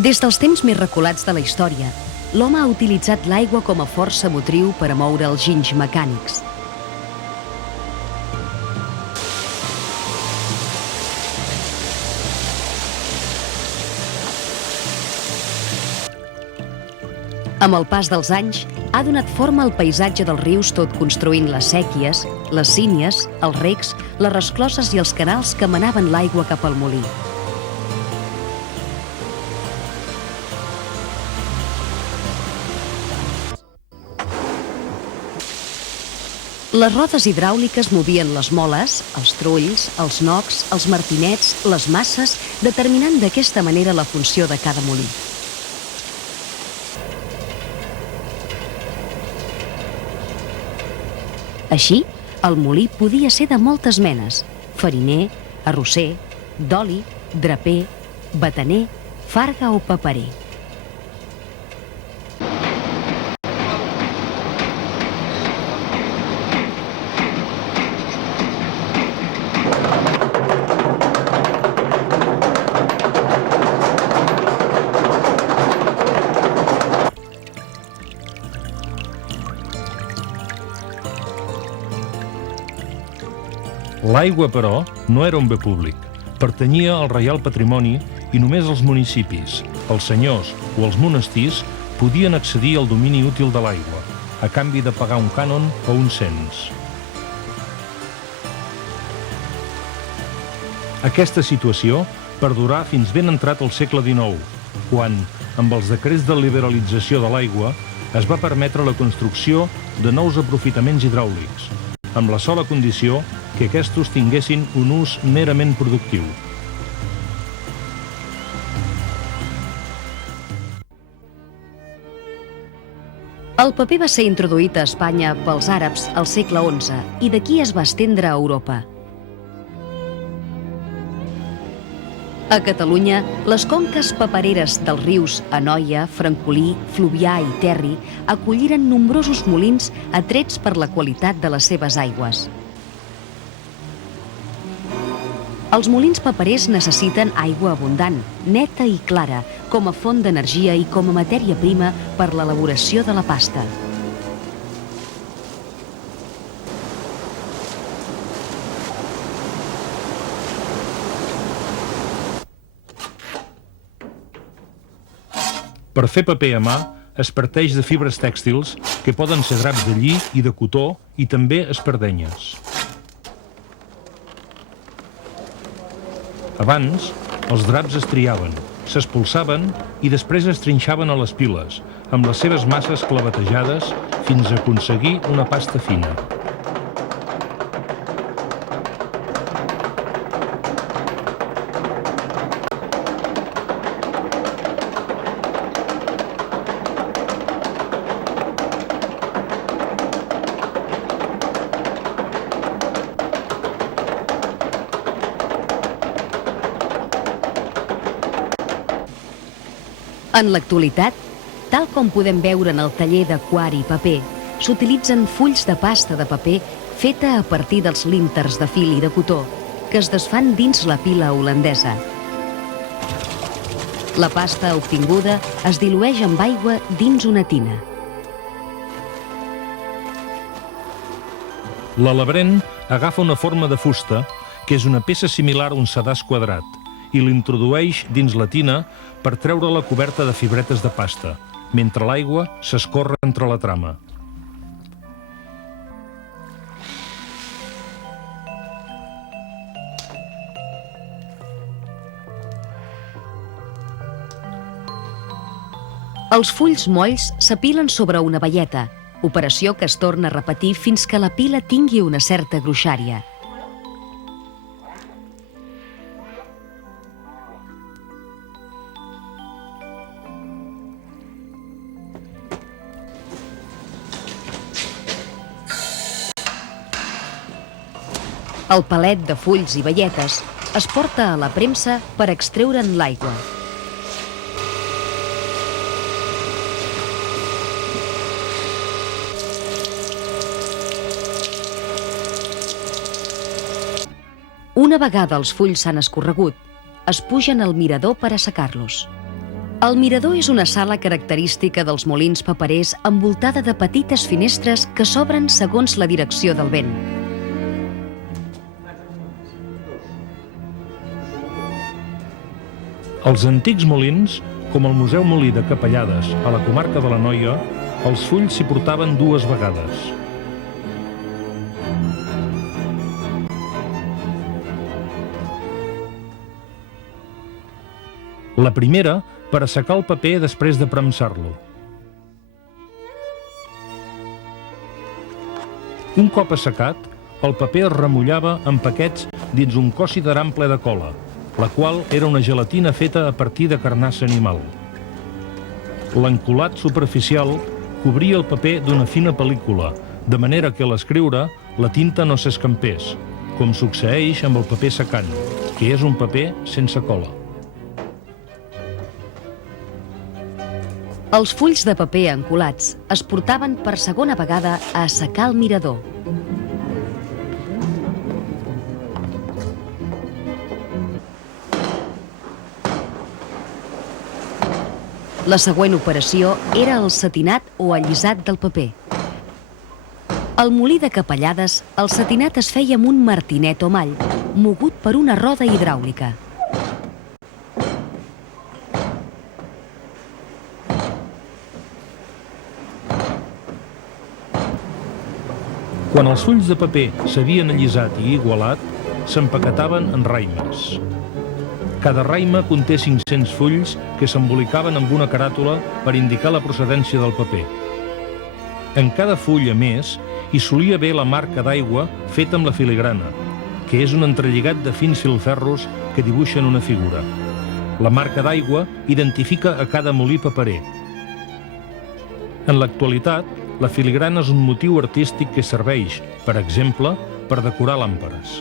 Des dels temps més reculats de la història, l'home ha utilitzat l'aigua com a força motriu per a moure els ginys mecànics. Amb el pas dels anys, ha donat forma al paisatge dels rius tot construint les séquies, les sínies, els recs, les rescloses i els canals que manaven l'aigua cap al molí. Les rodes hidràuliques movien les moles, els trulls, els nocs, els martinets, les masses, determinant d'aquesta manera la funció de cada molí. Així, el molí podia ser de moltes menes: fariner, arrosser, d'oli, draper, bataner, farga o paperer. L'aigua, però, no era un bé públic. Pertanyia al reial patrimoni i només els municipis, els senyors o els monestirs podien accedir al domini útil de l'aigua, a canvi de pagar un cànon o un cens. Aquesta situació perdurà fins ben entrat al segle XIX, quan, amb els decrets de liberalització de l'aigua, es va permetre la construcció de nous aprofitaments hidràulics, amb la sola condició que aquests tinguessin un ús merament productiu. El paper va ser introduït a Espanya pels àrabs al segle XI i d'aquí es va estendre a Europa. A Catalunya, les conques papereres dels rius Anoia, Francolí, Fluvià i Terri acolliren nombrosos molins atrets per la qualitat de les seves aigües. Els molins paperers necessiten aigua abundant, neta i clara, com a font d'energia i com a matèria prima per l'elaboració de la pasta. Per fer paper a mà, es parteix de fibres tèxtils, que poden ser draps de lli i de cotó, i també espardenyes. Abans, els draps es triaven, s'espolsaven i després es trinxaven a les piles, amb les seves masses clavetejades fins a aconseguir una pasta fina. En l'actualitat, tal com podem veure en el taller de quart i paper, s'utilitzen fulls de pasta de paper feta a partir dels línters de fil i de cotó, que es desfan dins la pila holandesa. La pasta obtinguda es dilueix amb aigua dins una tina. L'alabrent agafa una forma de fusta, que és una peça similar a un sedàs quadrat, i l'introdueix dins la tina per treure la coberta de fibretes de pasta, mentre l'aigua s'escorre entre la trama. Els fulls molls s'apilen sobre una baieta, operació que es torna a repetir fins que la pila tingui una certa gruixària. El palet de fulls i baietes es porta a la premsa per extreure'n l'aigua. Una vegada els fulls s'han escorregut, es pugen al mirador per assecar-los. El mirador és una sala característica dels molins paperers envoltada de petites finestres que s'obren segons la direcció del vent. Els antics molins, com el Museu Molí de Capellades, a la comarca de l'Anoia, els fulls s'hi portaven 2 vegades. La primera, per assecar el paper després de premsar-lo. Un cop assecat, el paper es remullava en paquets dins un cossi d'aram ple de cola, la qual era una gelatina feta a partir de carnassa animal. L'encolat superficial cobria el paper d'una fina pel·lícula, de manera que a l'escriure la tinta no s'escampés, com succeeix amb el paper secant, que és un paper sense cola. Els fulls de paper encolats es portaven per segona vegada a assecar el mirador. La següent operació era el setinat o allisat del paper. Al molí de Capellades, el setinat es feia amb un martinet o mall, mogut per una roda hidràulica. Quan els fulls de paper s'havien allisat i igualat, s'empaquetaven en raimes. Cada raima conté 500 fulls que s'embolicaven amb una caràtula per indicar la procedència del paper. En cada full, a més, hi solia haver la marca d'aigua feta amb la filigrana, que és un entrelligat de fins filferros que dibuixen una figura. La marca d'aigua identifica a cada molí paperer. En l'actualitat, la filigrana és un motiu artístic que serveix, per exemple, per decorar làmperes.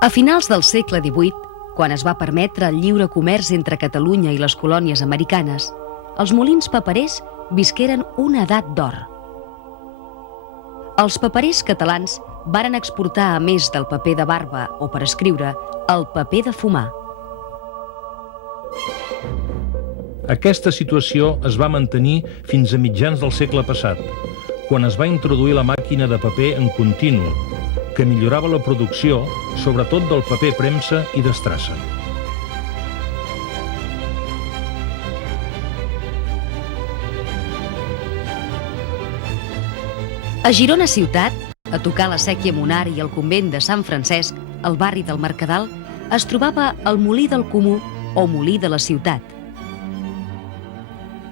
A finals del segle XVIII, quan es va permetre el lliure comerç entre Catalunya i les colònies americanes, els molins paperers visqueren una edat d'or. Els paperers catalans varen exportar, a més del paper de barba o per escriure, el paper de fumar. Aquesta situació es va mantenir fins a mitjans del segle passat, quan es va introduir la màquina de paper en continu, que millorava la producció, sobretot del paper premsa i d'estrassa. A Girona ciutat, a tocar la Sèquia Monar i el convent de Sant Francesc, al barri del Mercadal, es trobava el Molí del Comú o Molí de la Ciutat.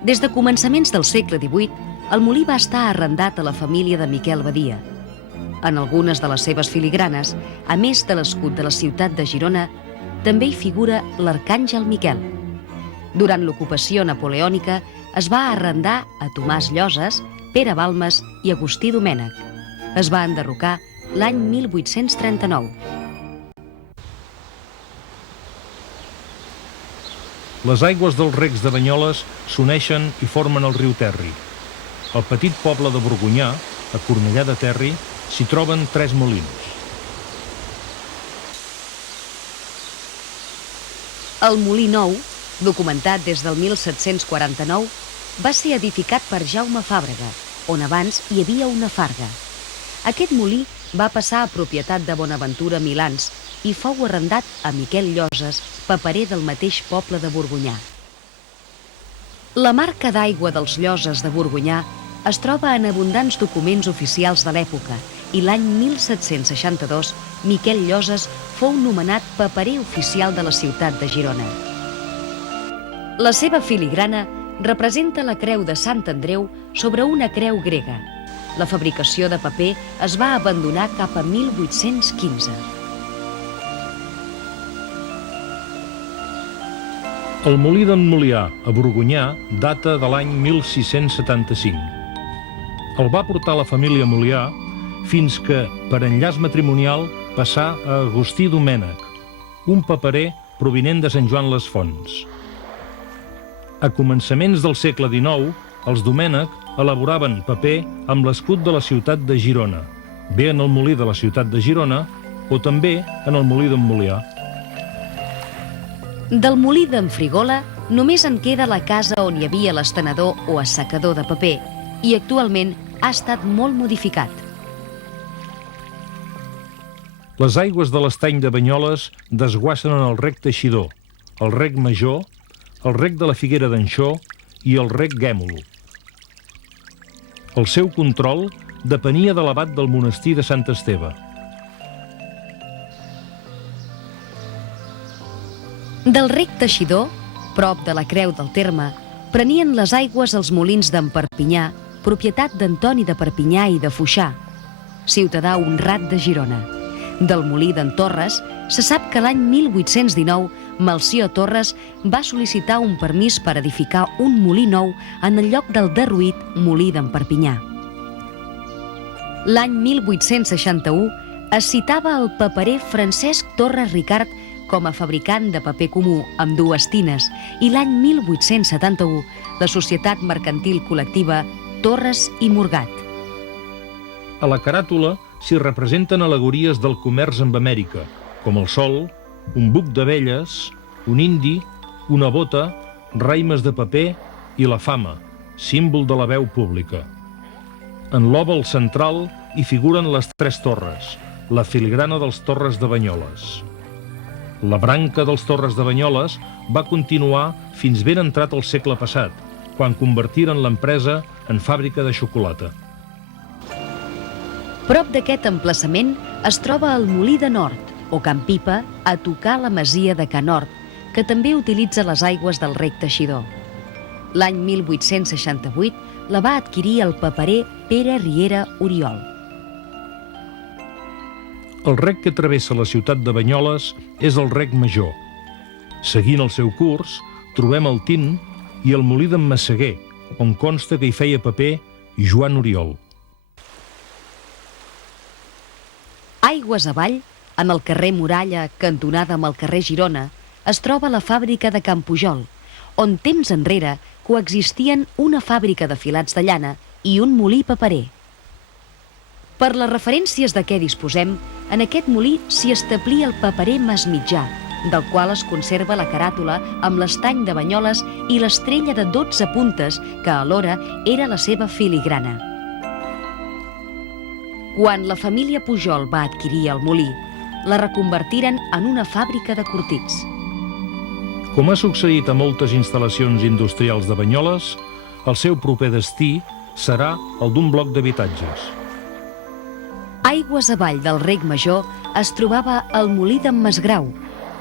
Des de començaments del segle XVIII, el molí va estar arrendat a la família de Miquel Badia. En algunes de les seves filigranes, a més de l'escut de la ciutat de Girona, també hi figura l'arcàngel Miquel. Durant l'ocupació napoleònica es va arrendar a Tomàs Lloses, Pere Balmes i Agustí Domènech. Es va enderrocar l'any 1839. Les aigües dels recs de Banyoles s'uneixen i formen el riu Terri. Al petit poble de Borgonyà, a Cornellà de Terri, s'hi troben 3 molins. El Molí Nou, documentat des del 1749, va ser edificat per Jaume Fàbrega, on abans hi havia una farga. Aquest molí va passar a propietat de Bonaventura Milans i fou arrendat a Miquel Lloses, paperer del mateix poble de Borgonyà. La marca d'aigua dels Lloses de Borgonyà es troba en abundants documents oficials de l'època i l'any 1762 Miquel Lloses fou nomenat paperer oficial de la ciutat de Girona. La seva filigrana representa la creu de Sant Andreu sobre una creu grega. La fabricació de paper es va abandonar cap a 1815. El molí d'en Molià, a Borgonyà, data de l'any 1675. El va portar la família Molià fins que, per enllaç matrimonial, passà a Agustí Domènech, un paperer provinent de Sant Joan les Fonts. A començaments del segle XIX, els Domènech elaboraven paper amb l'escut de la ciutat de Girona, bé en el molí de la ciutat de Girona o també en el molí d'en Molià. Del molí d'en Frigola només en queda la casa on hi havia l'estenedor o assecador de paper i actualment ha estat molt modificat. Les aigües de l'estany de Banyoles desguassen en el rec Teixidor, el rec Major, el rec de la Figuera d'Anxó i el rec Guèmol. El seu control depenia de l'abat del monestir de Sant Esteve. Del rec Teixidor, prop de la Creu del Terme, prenien les aigües els molins d'en Perpinyà, propietat d'Antoni de Perpinyà i de Foixà, ciutadà honrat de Girona. Del molí d'en Torres, se sap que l'any 1819 Melcior Torres va sol·licitar un permís per edificar un molí nou en el lloc del derruït molí d'en Perpinyà. L'any 1861 es citava el paperer Francesc Torres Ricart com a fabricant de paper comú amb dues tines i l'any 1871 la Societat Mercantil Col·lectiva Torres i Morgat. A la caràtula s'hi representen al·legories del comerç amb Amèrica, com el sol, un buc d'abelles, un indi, una bota, raimes de paper i la fama, símbol de la veu pública. En l'òval central hi figuren les tres torres, la filigrana dels Torres de Banyoles. La branca dels Torres de Banyoles va continuar fins ben entrat el segle passat, quan convertiren l'empresa en fàbrica de xocolata. Prop d'aquest emplaçament es troba el Molí de Nord, o Can Pipa, a tocar la masia de Can Hort, que també utilitza les aigües del rec Teixidor. L'any 1868 la va adquirir el paperer Pere Riera Oriol. El rec que travessa la ciutat de Banyoles és el rec Major. Seguint el seu curs, trobem el Tin i el molí d'en Massaguer, on consta que hi feia paper Joan Oriol. Aigües avall, en el carrer Muralla, cantonada amb el carrer Girona, es troba la fàbrica de Can Pujol, on temps enrere coexistien una fàbrica de filats de llana i un molí paperer. Per les referències de què disposem, en aquest molí s'hi establia el paperer Mas Mitjà, del qual es conserva la caràtula amb l'estany de Banyoles i l'estrella de 12 puntes, que alhora era la seva filigrana. Quan la família Pujol va adquirir el molí, la reconvertiren en una fàbrica de cortits. Com ha succeït a moltes instal·lacions industrials de Banyoles, el seu proper destí serà el d'un bloc d'habitatges. Aigües avall del rec Major es trobava el molí d'en Masgrau,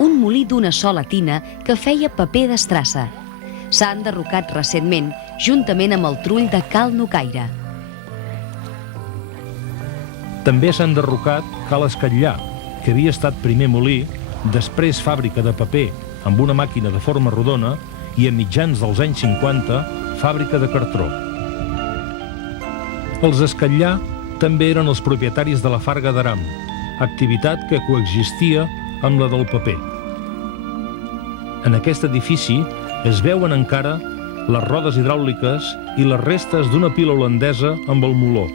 un molí d'una sola tina que feia paper d'estrassa. S'ha enderrocat recentment, juntament amb el trull de Cal Nocaire. També s'ha enderrocat Cal Escatllà, que havia estat primer molí, després fàbrica de paper amb una màquina de forma rodona i a mitjans dels anys 50 fàbrica de cartró. Els Escatllà també eren els propietaris de la Farga d'Aram, activitat que coexistia amb la del paper. En aquest edifici es veuen encara les rodes hidràuliques i les restes d'una pila holandesa amb el moló.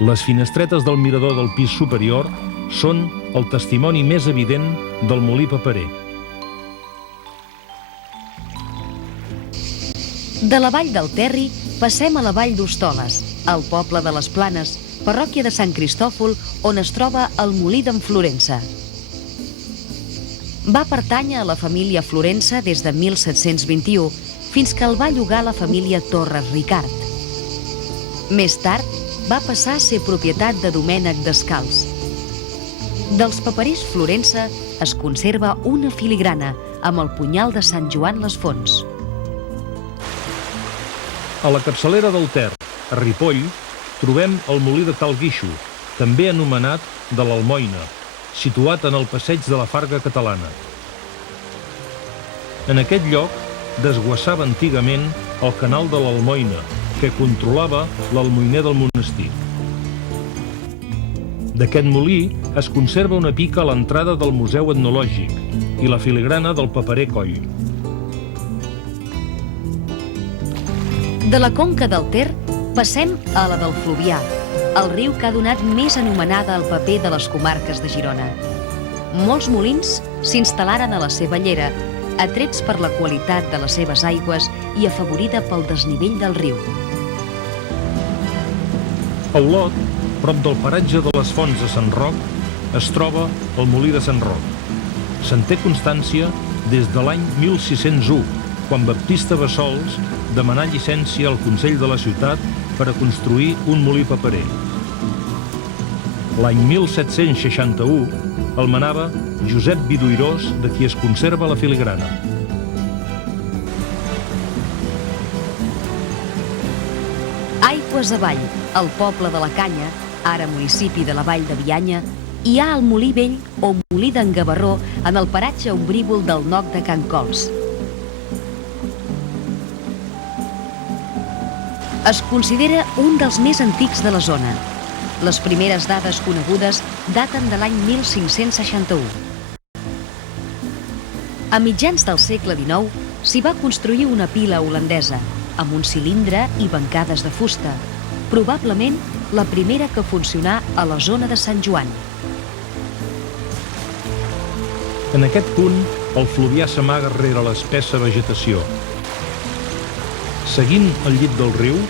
Les finestretes del mirador del pis superior són el testimoni més evident del molí paperer. De la vall del Terri passem a la vall d'Hostoles, al poble de les Planes, parròquia de Sant Cristòfol, on es troba el molí d'en Florença. Va pertànyer a la família Florença des de 1721 fins que el va llogar la família Torres Ricart. Més tard va passar a ser propietat de Domènec Descalç. Dels paperers Florença es conserva una filigrana amb el punyal de Sant Joan les Fonts. A la capçalera del Ter, a Ripoll, trobem el molí de Cal Guixo, també anomenat de l'Almoina, situat en el passeig de la Farga Catalana. En aquest lloc desguassava antigament el canal de l'Almoina, que controlava l'almoiner del monestir. D'aquest molí es conserva una pica a l'entrada del Museu Etnològic, i la filigrana del paperer Coll. De la conca del Ter passem a la del Fluvià, el riu que ha donat més anomenada al paper de les comarques de Girona. Molts molins s'instal·laren a la seva llera, atrets per la qualitat de les seves aigües i afavorida pel desnivell del riu. A Olot, prop del paratge de les Fonts de Sant Roc, es troba el Molí de Sant Roc. Se'n té constància des de l'any 1601, quan Baptista Bassols demanà llicència al Consell de la ciutat per a construir un molí paperer. L'any 1761 el manava Josep Viduirós, de qui es conserva la filigrana. Aigües avall, al poble de la Canya, ara municipi de la Vall de Bianya, hi ha el Molí Vell o Molí d'en Gavarró en el paratge ombrívol del Noc de Can Cols. Es considera un dels més antics de la zona. Les primeres dades conegudes daten de l'any 1561. A mitjans del segle XIX s'hi va construir una pila holandesa, amb un cilindre i bancades de fusta, probablement la primera que funcionà a la zona de Sant Joan. En aquest punt, el Fluvià s'amaga rere l'espessa vegetació. Seguint el llit del riu,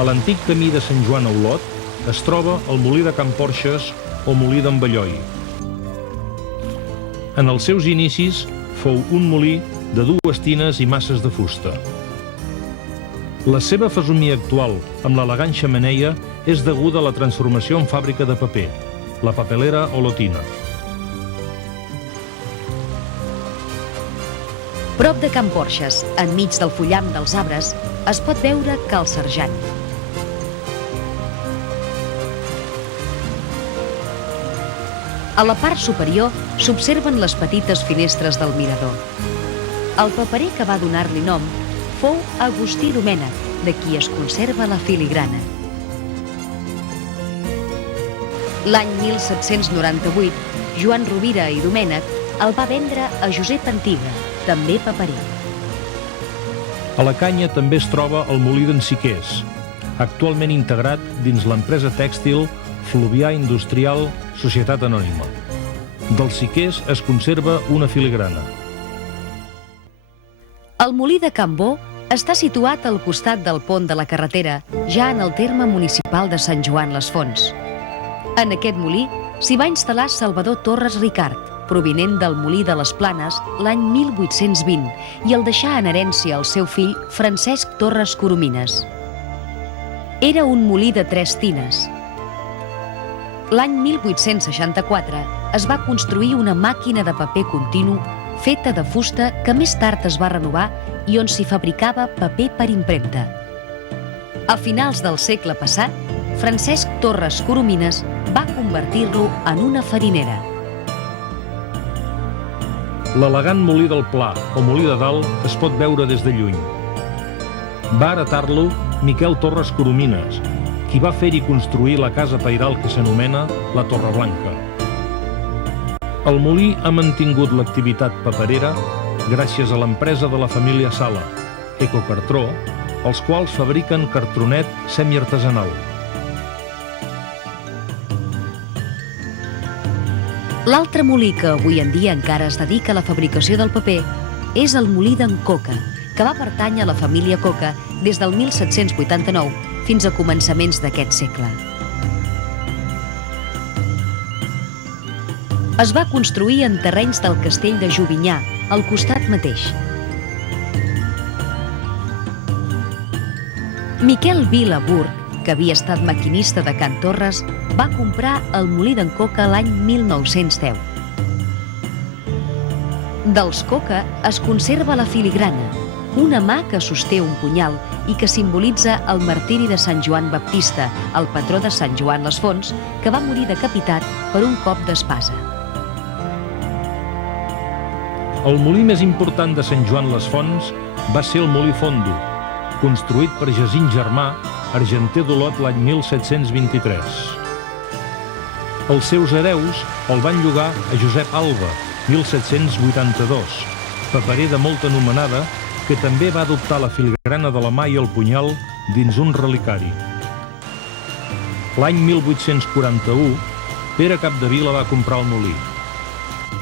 a l'antic camí de Sant Joan a Olot, es troba el Molí de Can Porxes o Molí d'en Balloi. En els seus inicis fou un molí de dues tines i masses de fusta. La seva fesomia actual, amb l'elegant xemeneia, és deguda a la transformació en fàbrica de paper, la papelera olotina. Prop de Can Porxes, enmig del fullam dels arbres, es pot veure Cal Serjant. A la part superior s'observen les petites finestres del mirador. El paperer que va donar-li nom fou Agustí Domènech, de qui es conserva la filigrana. L'any 1798, Joan Rovira i Domènech el va vendre a Josep Antiga, també paperer. A la Canya també es troba el Molí d'en Siquers, actualment integrat dins l'empresa tèxtil Fluvià Industrial Societat Anònima. Del Siquers es conserva una filigrana. El Molí de Can Bó està situat al costat del pont de la carretera, ja en el terme municipal de Sant Joan les Fonts. En aquest molí s'hi va instal·lar Salvador Torres Ricart, provinent del Molí de les Planes l'any 1820, i el deixà en herència al seu fill Francesc Torres Coromines. Era un molí de 3 tines. L'any 1864 es va construir una màquina de paper continu feta de fusta que més tard es va renovar i on s'hi fabricava paper per impremta. A finals del segle passat, Francesc Torres Coromines va convertir-lo en una farinera. L'elegant Molí del Pla, o Molí de Dalt, es pot veure des de lluny. Va heretar-lo Miquel Torres Coromines, qui va fer-hi construir la casa pairal que s'anomena la Torre Blanca. El molí ha mantingut l'activitat paperera gràcies a l'empresa de la família Sala, Ecocartró, els quals fabriquen cartronet semiartesanal. L'altre molí que avui en dia encara es dedica a la fabricació del paper és el Molí d'en Coca, que va pertànyer a la família Coca des del 1789 fins a començaments d'aquest segle. Es va construir en terrenys del castell de Jovinyà, al costat mateix. Miquel Vila Burg, que havia estat maquinista de Can Torres, va comprar el Molí d'en Coca l'any 1910. Dels Coca es conserva la filigrana, una mà que sosté un punyal i que simbolitza el martiri de Sant Joan Baptista, el patró de Sant Joan les Fonts, que va morir decapitat per un cop d'espasa. El molí més important de Sant Joan les Fonts va ser el Molí Fondo, construït per Jacint Germà, argenter d'Olot l'any 1723. Els seus hereus el van llogar a Josep Alba, 1782, paperer de molta anomenada que també va adoptar la filigrana de la mà i el punyal dins un relicari. L'any 1841, Pere Capdevila va comprar el molí.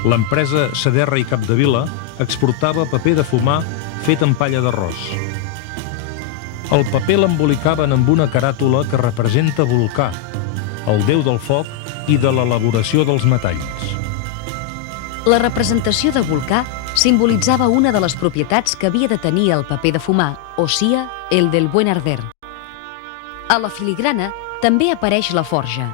L'empresa Sederra i Capdevila exportava paper de fumar fet amb palla d'arròs. El paper l'embolicaven amb una caràtula que representa Volcà, el déu del foc i de l'elaboració dels metalls. La representació de Volcà simbolitzava una de les propietats que havia de tenir el paper de fumar, o sia, el del buen arder. A la filigrana també apareix la forja.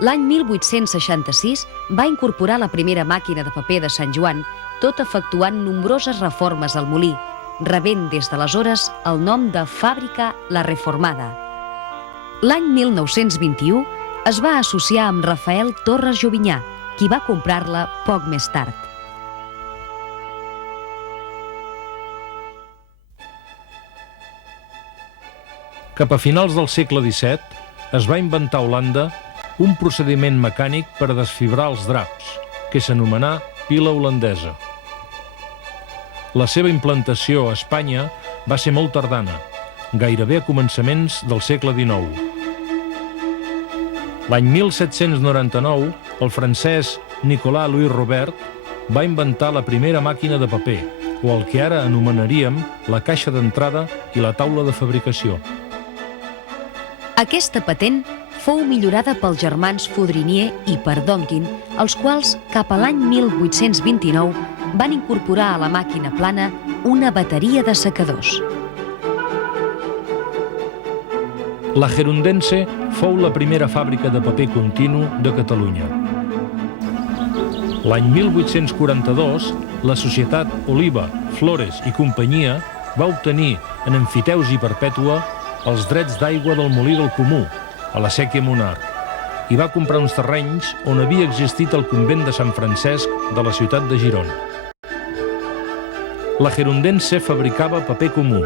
L'any 1866 va incorporar la primera màquina de paper de Sant Joan, tot efectuant nombroses reformes al molí, rebent des d'aleshores el nom de Fàbrica La Reformada. L'any 1921 es va associar amb Rafael Torres Jovinyà, qui va comprar-la poc més tard. Cap a finals del segle XVII es va inventar a Holanda un procediment mecànic per desfibrar els draps, que s'anomenà pila holandesa. La seva implantació a Espanya va ser molt tardana, gairebé a començaments del segle XIX. L'any 1799, el francès Nicolas Louis Robert va inventar la primera màquina de paper, o el que ara anomenaríem la caixa d'entrada i la taula de fabricació. Aquesta patent fou millorada pels germans Foudrinier i per Donkin, els quals, cap a l'any 1829, van incorporar a la màquina plana una bateria de secadors. La Gerundense fou la primera fàbrica de paper continu de Catalunya. L'any 1842, la societat Oliva, Flores i companyia va obtenir en emfiteusi perpètua els drets d'aigua del molí del Comú, a la Sèquia Monar, i va comprar uns terrenys on havia existit el convent de Sant Francesc de la ciutat de Girona. La Gerundense fabricava paper comú,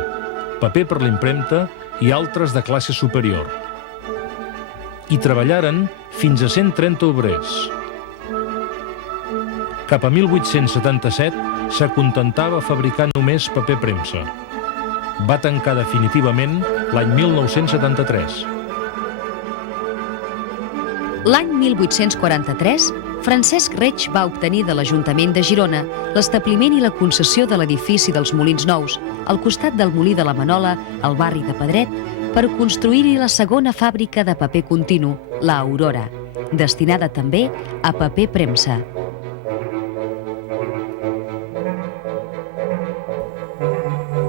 paper per l'impremta i altres de classe superior. Hi treballaren fins a 130 obrers. Cap a 1877 s'acontentava a fabricar només paper premsa. Va tancar definitivament l'any 1973. L'any 1843, Francesc Reig va obtenir de l'Ajuntament de Girona l'establiment i la concessió de l'edifici dels Molins Nous, al costat del Molí de la Manola, al barri de Pedret, per construir-hi la segona fàbrica de paper continu, la Aurora, destinada també a paper premsa.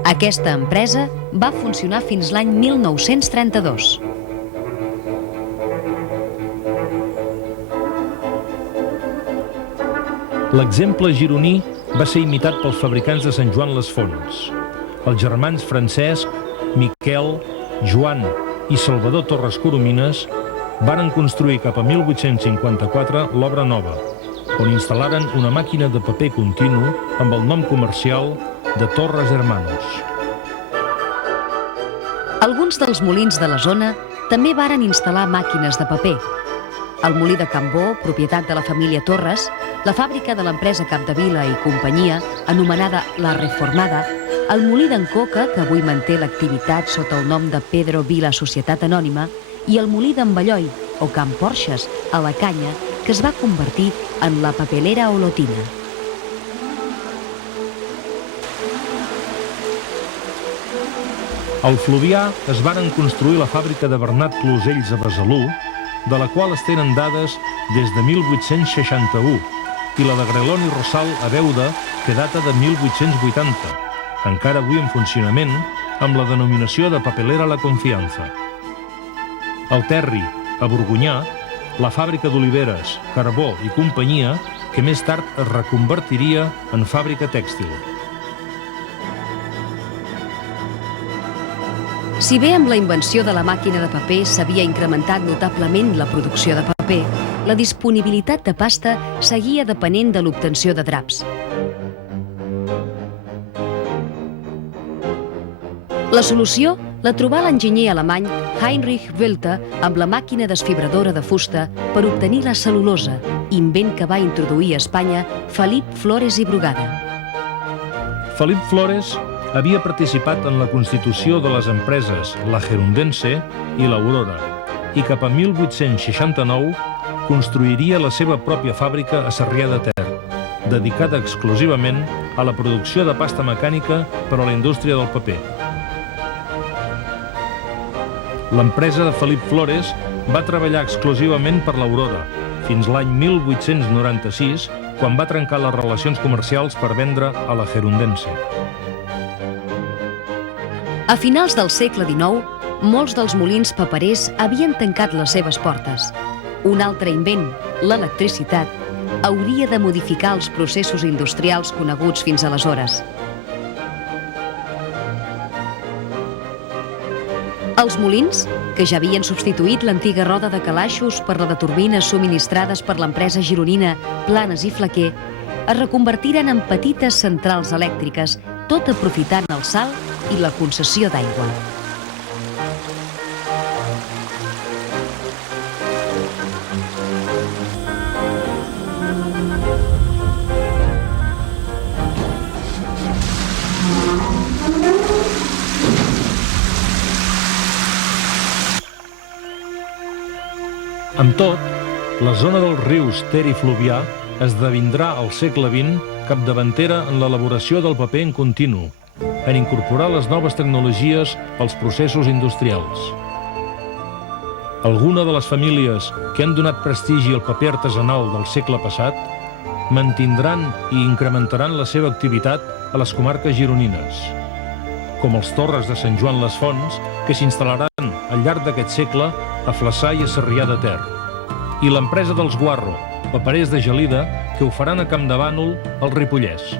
Aquesta empresa va funcionar fins l'any 1932. L'exemple gironí va ser imitat pels fabricants de Sant Joan les Fonts. Els germans Francesc, Miquel, Joan i Salvador Torres Coromines varen construir cap a 1854 l'obra nova, on instal·laren una màquina de paper continu amb el nom comercial de Torres Hermanos. Alguns dels molins de la zona també varen instal·lar màquines de paper. El molí de Cambó, propietat de la família Torres, la fàbrica de l'empresa Capdevila i companyia, anomenada La Reformada, el molí d'en Coca, que avui manté l'activitat sota el nom de Pedro Vila Societat Anònima, i el molí d'en Balloi, o Can Porxes, a la Canya, que es va convertir en la papelera olotina. Al Fluvià es varen construir la fàbrica de Bernat Closells a Besalú, de la qual es tenen dades des de 1861, i la de Grelón i Rosal a Beuda, que data de 1880, encara avui en funcionament, amb la denominació de Papelera La Confianza. Al Terri, a Borgonyà, la fàbrica d'oliveres, carbó i companyia, que més tard es reconvertiria en fàbrica tèxtil. Si bé amb la invenció de la màquina de paper s'havia incrementat notablement la producció de paper, la disponibilitat de pasta seguia depenent de l'obtenció de draps. La solució la trobà l'enginyer alemany Heinrich Wölter amb la màquina desfibradora de fusta per obtenir la cel·lulosa, invent que va introduir a Espanya Felip Flores i Brugada. Felip Flores havia participat en la constitució de les empreses La Gerundense i l'Aurora i cap a 1869 construiria la seva pròpia fàbrica a Sarrià de Ter, dedicada exclusivament a la producció de pasta mecànica per a la indústria del paper. L'empresa de Felip Flores va treballar exclusivament per l'Aurora, fins l'any 1896, quan va trencar les relacions comercials per vendre a la Gerundense. A finals del segle XIX, molts dels molins paperers havien tancat les seves portes. Un altre invent, l'electricitat, hauria de modificar els processos industrials coneguts fins aleshores. Els molins, que ja havien substituït l'antiga roda de calaixos per la de turbines subministrades per l'empresa gironina Planes i Flaquer, es reconvertiren en petites centrals elèctriques, tot aprofitant el salt i la concessió d'aigua. Amb tot, la zona dels rius Ter i Fluvià esdevindrà al segle XX capdavantera en l'elaboració del paper en continu, en incorporar les noves tecnologies als processos industrials. Alguna de les famílies que han donat prestigi al paper artesanal del segle passat mantindran i incrementaran la seva activitat a les comarques gironines, com els Torres de Sant Joan les Fonts, que s'instal·laran al llarg d'aquest segle a Flaçà i a Sarrià de Ter, i l'empresa dels Guarro, paperers de Gelida, que ho faran a Campdevànol, al Ripollès.